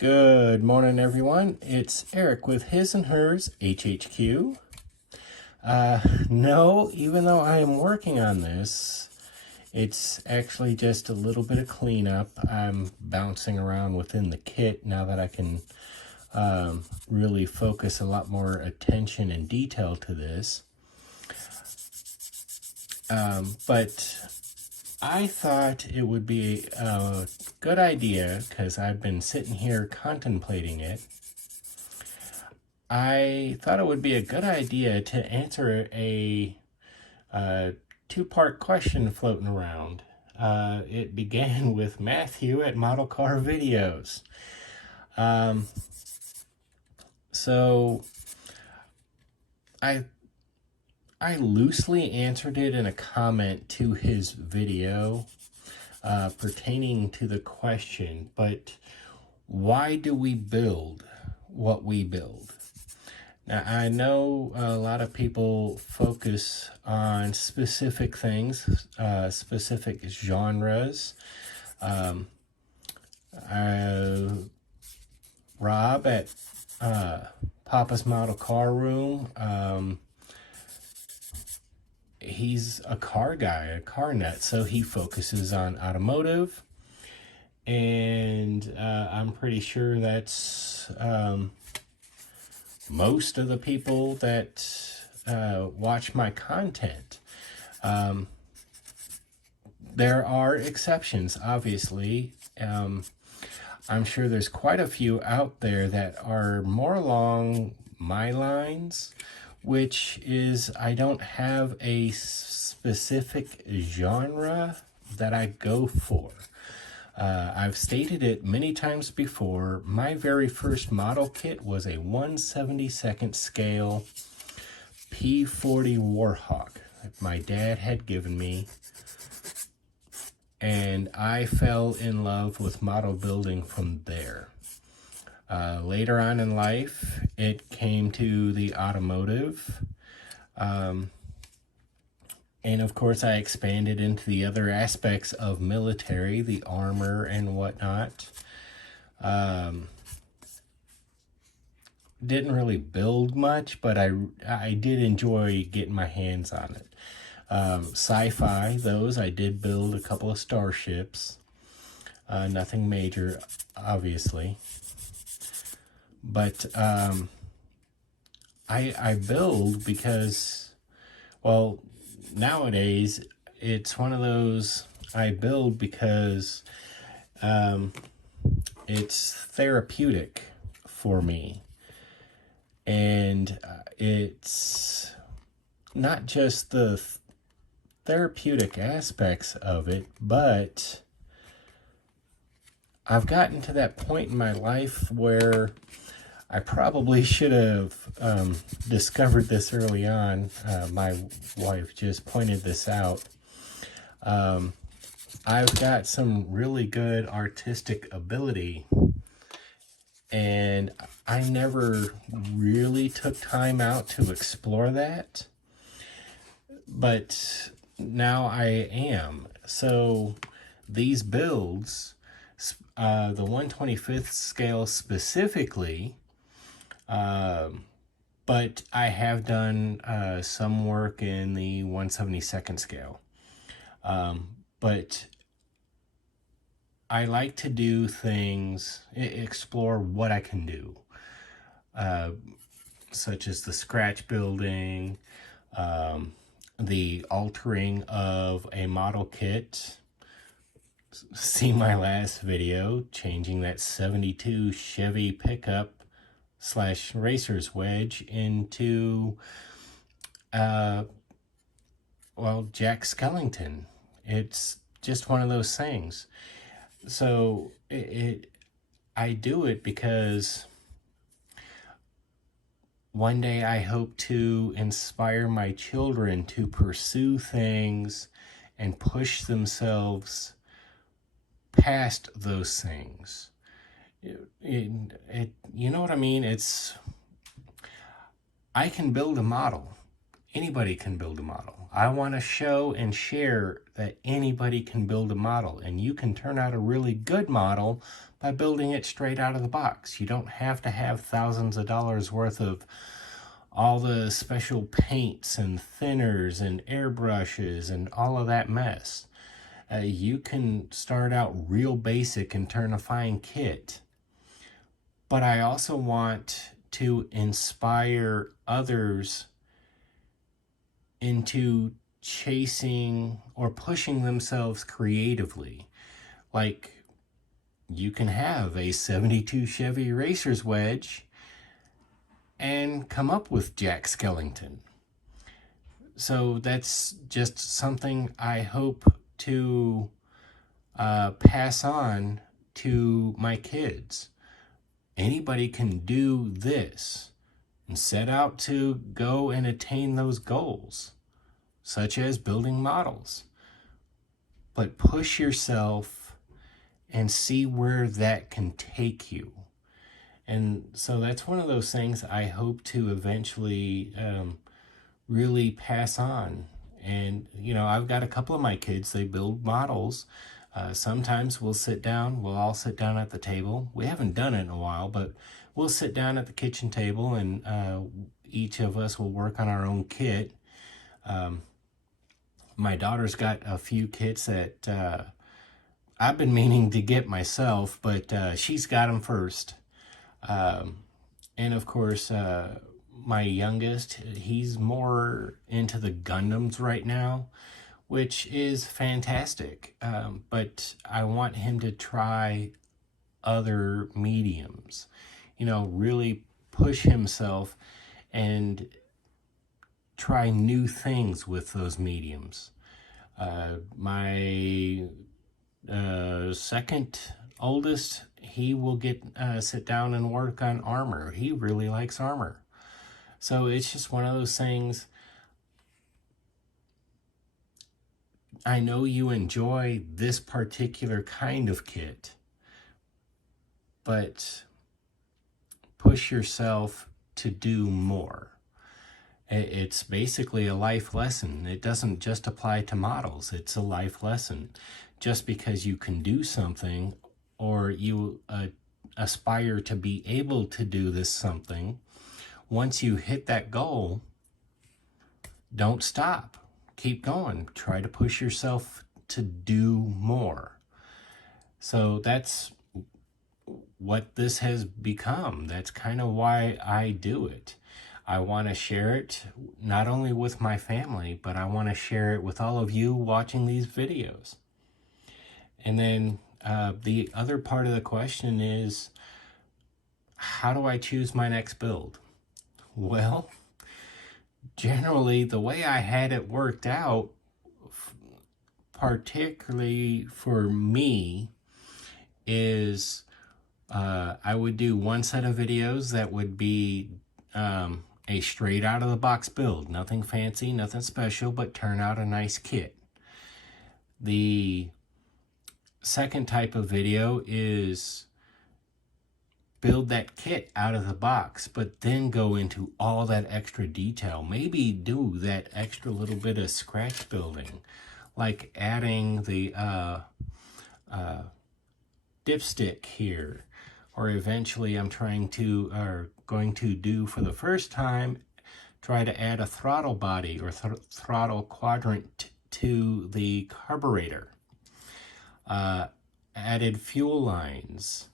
Good morning, everyone. It's Eric with His and Hers HHQ. No, even though I am working on this, it's actually just a little bit of cleanup. I'm bouncing around within the kit now that I can really focus a lot more attention and detail to this. But I thought it would be a good idea, because I've been sitting here contemplating it. I thought it would be a good idea to answer a two-part question floating around. It began with Matthew at Model Car Videos. So I loosely answered it in a comment to his video pertaining to the question, but why do we build what we build? Now, I know a lot of people focus on specific things, specific genres. Rob at Papa's Model Car Room, he's a car guy, a car nut, so he focuses on automotive. And I'm pretty sure that's most of the people that watch my content. There are exceptions, obviously. I'm sure there's quite a few out there that are more along my lines, which is I don't have a specific genre that I go for. I've stated it many times before. My very first model kit was a 1/72nd scale P40 Warhawk that my dad had given me. And I fell in love with model building from there. Later on in life, it came to the automotive. And of course, I expanded into the other aspects of military, the armor and whatnot. Didn't really build much, but I did enjoy getting my hands on it. Sci-fi, those, I did build a couple of starships. Nothing major, obviously. But I build because, well, nowadays it's one of those, I build because it's therapeutic for me. And it's not just the therapeutic aspects of it, but I've gotten to that point in my life where I probably should have discovered this early on. My wife just pointed this out. I've got some really good artistic ability, and I never really took time out to explore that. But now I am. So these builds, the 1/25th scale specifically, but I have done some work in the 1/72nd scale. But I like to do things, explore what I can do, such as the scratch building, the altering of a model kit. See my last video, changing that 72 Chevy pickup / racer's wedge into, well, Jack Skellington. It's just one of those things. So I do it because one day I hope to inspire my children to pursue things and push themselves past those things. You know what I mean? I can build a model. Anybody can build a model. I want to show and share that anybody can build a model, and you can turn out a really good model by building it straight out of the box. You don't have to have thousands of dollars worth of all the special paints and thinners and airbrushes and all of that mess. You can start out real basic and turn a fine kit. But I also want to inspire others into chasing or pushing themselves creatively. Like, you can have a 72 Chevy Racer's wedge and come up with Jack Skellington. So that's just something I hope to pass on to my kids. Anybody can do this and set out to go and attain those goals, such as building models. But push yourself and see where that can take you. And so that's one of those things I hope to eventually really pass on. And, you know, I've got a couple of my kids, they build models. Sometimes we'll all sit down at the table. We haven't done it in a while, but we'll sit down at the kitchen table and each of us will work on our own kit. My daughter's got a few kits that I've been meaning to get myself, but she's got them first. And of course, my youngest, he's more into the Gundams right now, which is fantastic. But I want him to try other mediums, you know, really push himself and try new things with those mediums. My second oldest, he will sit down and work on armor. He really likes armor. So it's just one of those things. I know you enjoy this particular kind of kit, but push yourself to do more. It's basically a life lesson. It doesn't just apply to models. It's a life lesson. Just because you can do something or you aspire to be able to do this something, once you hit that goal, don't stop. Keep going. Try to push yourself to do more. So that's what this has become. That's kind of why I do it. I want to share it not only with my family, but I want to share it with all of you watching these videos. And then the other part of the question is, how do I choose my next build? Well, generally the way I had it worked out, particularly for me, is I would do one set of videos that would be a straight out of the box build. Nothing fancy, nothing special, but turn out a nice kit. The second type of video is build that kit out of the box, but then go into all that extra detail. Maybe do that extra little bit of scratch building, like adding the dipstick here, or eventually I'm going to do for the first time, try to add a throttle body or throttle quadrant to the carburetor. Added fuel lines,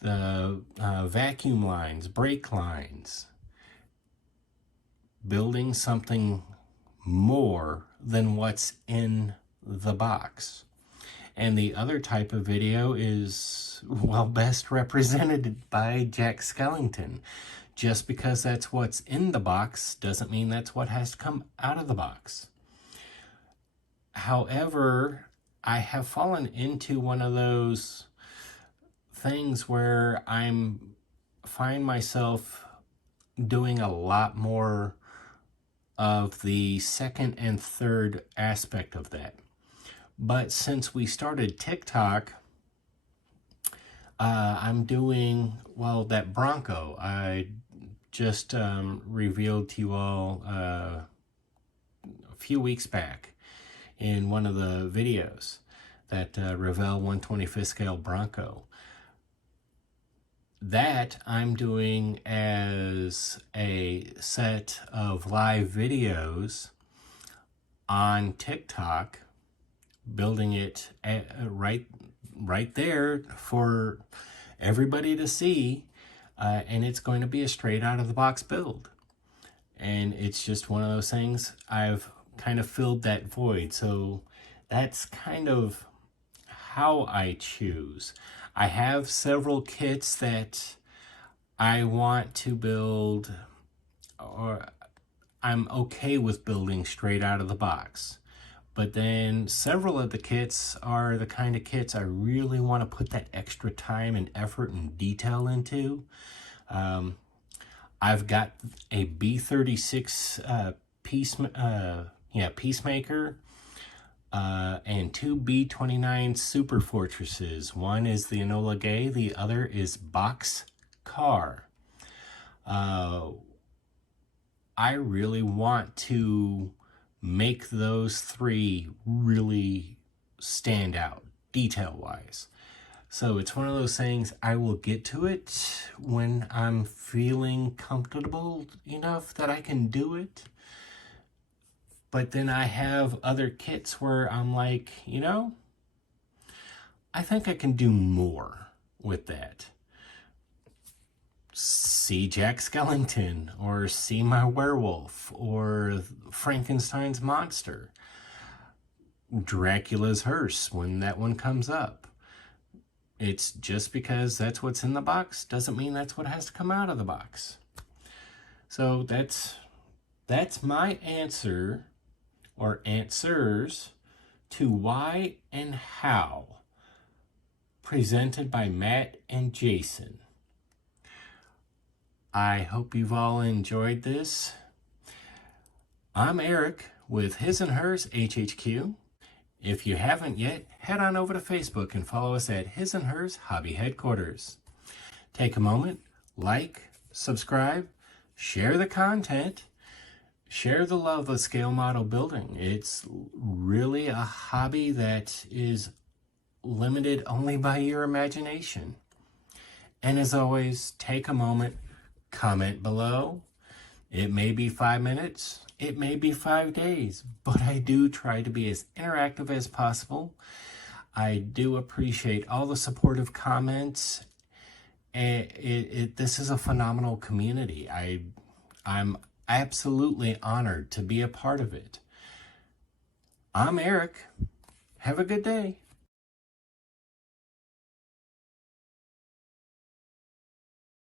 the vacuum lines, brake lines, building something more than what's in the box. And the other type of video is, well, best represented by Jack Skellington. Just because that's what's in the box doesn't mean that's what has to come out of the box. However, I have fallen into one of those things where find myself doing a lot more of the second and third aspect of that. But since we started TikTok, I'm doing, well, that Bronco. I just revealed to you all few weeks back in one of the videos, that Revell 125th scale Bronco. That I'm doing as a set of live videos on TikTok, building it right there for everybody to see, and it's going to be a straight out of the box build. And it's just one of those things, I've kind of filled that void. So that's kind of how I choose. I have several kits that I want to build, or I'm okay with building straight out of the box. But then several of the kits are the kind of kits I really want to put that extra time and effort and detail into. I've got a B36 Peacemaker, and two B29 Super Fortresses. One is the Enola Gay, the other is Box Car. I really want to make those three really stand out detail-wise. So it's one of those things, I will get to it when I'm feeling comfortable enough that I can do it. But then I have other kits where I'm like, I think I can do more with that. See Jack Skellington, or see my werewolf, or Frankenstein's monster, Dracula's hearse when that one comes up. It's just because that's what's in the box doesn't mean that's what has to come out of the box. So that's my answer, or answers, to why and how, presented by Matt and Jason. I hope you've all enjoyed this. I'm Eric with His&Hers HHQ. If you haven't yet, head on over to Facebook and follow us at His&Hers Hobby Headquarters. Take a moment, like, subscribe, share the content, share the love of scale model building. It's really a hobby that is limited only by your imagination. And as always, take a moment, comment below. It may be 5 minutes, it may be 5 days, but I do try to be as interactive as possible. I do appreciate all the supportive comments. This is a phenomenal community. I'm absolutely honored to be a part of it. I'm Eric. Have a good day.